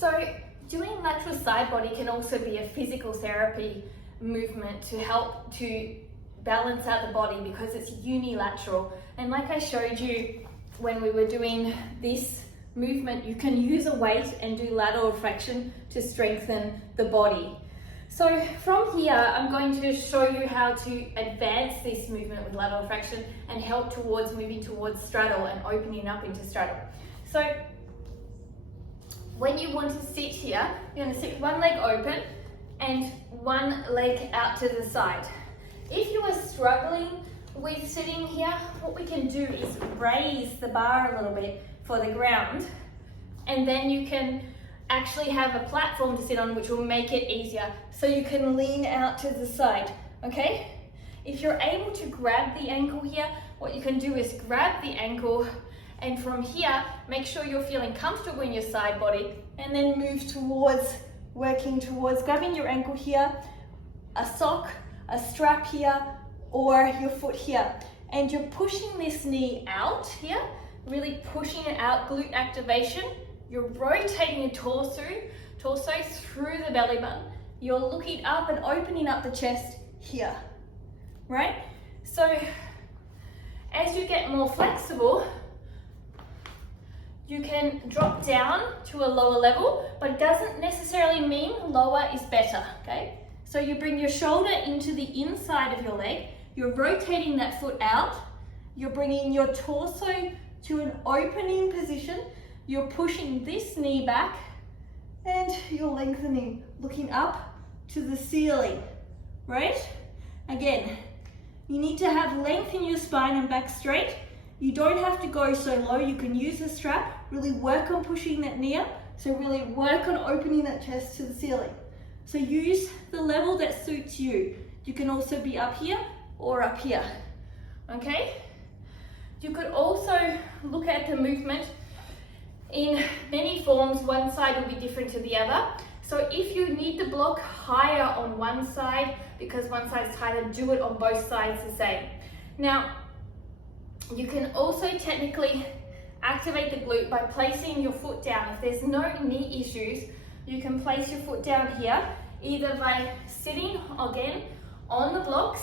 So doing lateral side body can also be a physical therapy movement to help to balance out the body because it's unilateral. And like I showed you when we were doing this movement, you can use a weight and do lateral flexion to strengthen the body. So from here, I'm going to show you how to advance this movement with lateral flexion and help towards moving towards straddle and opening up into straddle. So when you want to sit here, you're going to sit one leg open and one leg out to the side. If you are struggling with sitting here, what we can do is raise the bar a little bit for the ground, and then you can actually have a platform to sit on, which will make it easier. So you can lean out to the side, okay? If you're able to grab the ankle here, what you can do is grab the ankle, and from here, make sure you're feeling comfortable in your side body, and then move towards, working towards grabbing your ankle here, a sock, a strap here, or your foot here. And you're pushing this knee out here, really pushing it out, glute activation. You're rotating your torso through the belly button. You're looking up and opening up the chest here, right? So as you get more flexible, you can drop down to a lower level, but it doesn't necessarily mean lower is better, okay? So you bring your shoulder into the inside of your leg, you're rotating that foot out, you're bringing your torso to an opening position, you're pushing this knee back, and you're lengthening, looking up to the ceiling, right? Again, you need to have length in your spine and back straight. You don't have to go so low. You can use a strap, really work on pushing that knee up, so really work on opening that chest to the ceiling. So use the level that suits you. You can also be up here or up here, okay? You could also look at the movement in many forms. One side will be different to the other. So if you need to block higher on one side, because one side is tighter, do it on both sides the same. Now, you can also technically activate the glute by placing your foot down. If there's no knee issues, you can place your foot down here, either by sitting again on the blocks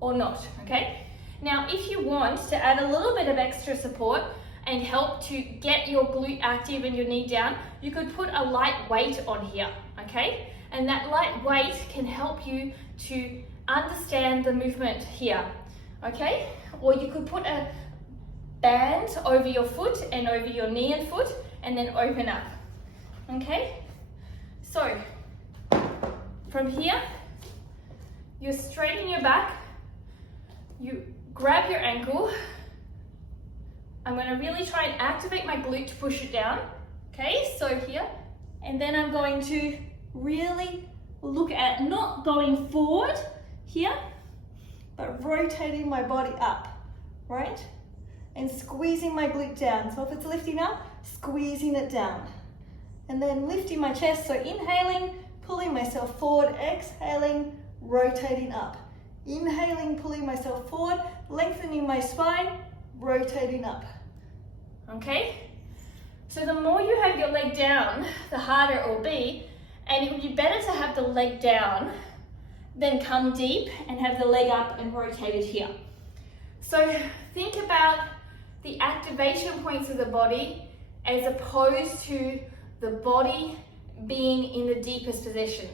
or not, okay? Now, if you want to add a little bit of extra support and help to get your glute active and your knee down, you could put a light weight on here, okay? And that light weight can help you to understand the movement here, okay? Or you could put a band over your foot and over your knee and foot, and then open up, okay? So, from here, you straighten your back, you grab your ankle. I'm going to really try and activate my glute to push it down, okay? So here, and then I'm going to really look at not going forward here, but rotating my body up, right? And squeezing my glute down. So if it's lifting up, squeezing it down. And then lifting my chest, so inhaling, pulling myself forward, exhaling, rotating up. Inhaling, pulling myself forward, lengthening my spine, rotating up. Okay? So the more you have your leg down, the harder it will be, and it would be better to have the leg down than come deep and have the leg up and rotated here. So think about the activation points of the body as opposed to the body being in the deepest position.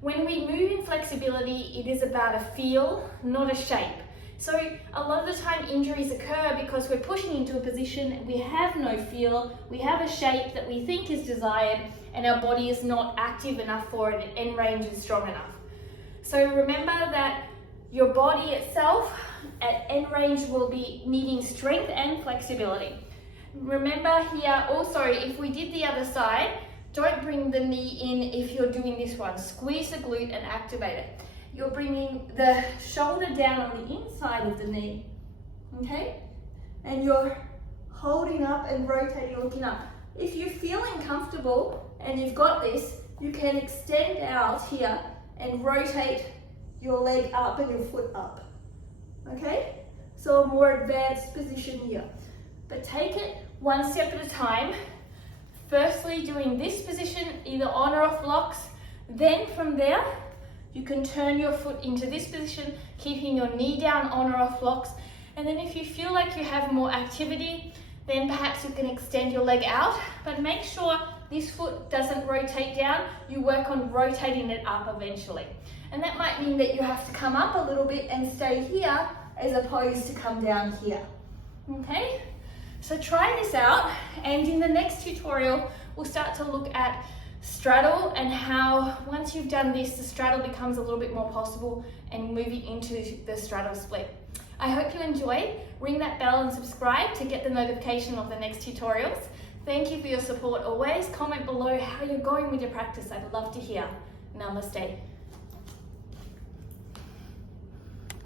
When we move in flexibility, it is about a feel, not a shape. So a lot of the time injuries occur because we're pushing into a position, we have no feel, we have a shape that we think is desired, and our body is not active enough for it, and end range is strong enough. So remember that your body itself at end range will be needing strength and flexibility. Remember here also, if we did the other side, don't bring the knee in if you're doing this one. Squeeze the glute and activate it. You're bringing the shoulder down on the inside of the knee, okay? And you're holding up and rotating, looking up. If you're feeling comfortable and you've got this, you can extend out here and rotate your leg up and your foot up, okay? So a more advanced position here. But take it one step at a time. firstly doing this position, either on or off blocks. Then from there, you can turn your foot into this position, keeping your knee down on or off blocks. And then if you feel like you have more activity, then perhaps you can extend your leg out, but make sure this foot doesn't rotate down. You work on rotating it up eventually. And that might mean that you have to come up a little bit and stay here as opposed to come down here. Okay? So try this out, and in the next tutorial, we'll start to look at straddle and how once you've done this, the straddle becomes a little bit more possible and moving into the straddle split. I hope you enjoy. Ring that bell and subscribe to get the notification of the next tutorials. Thank you for your support always. Comment below how you're going with your practice. I'd love to hear. Namaste.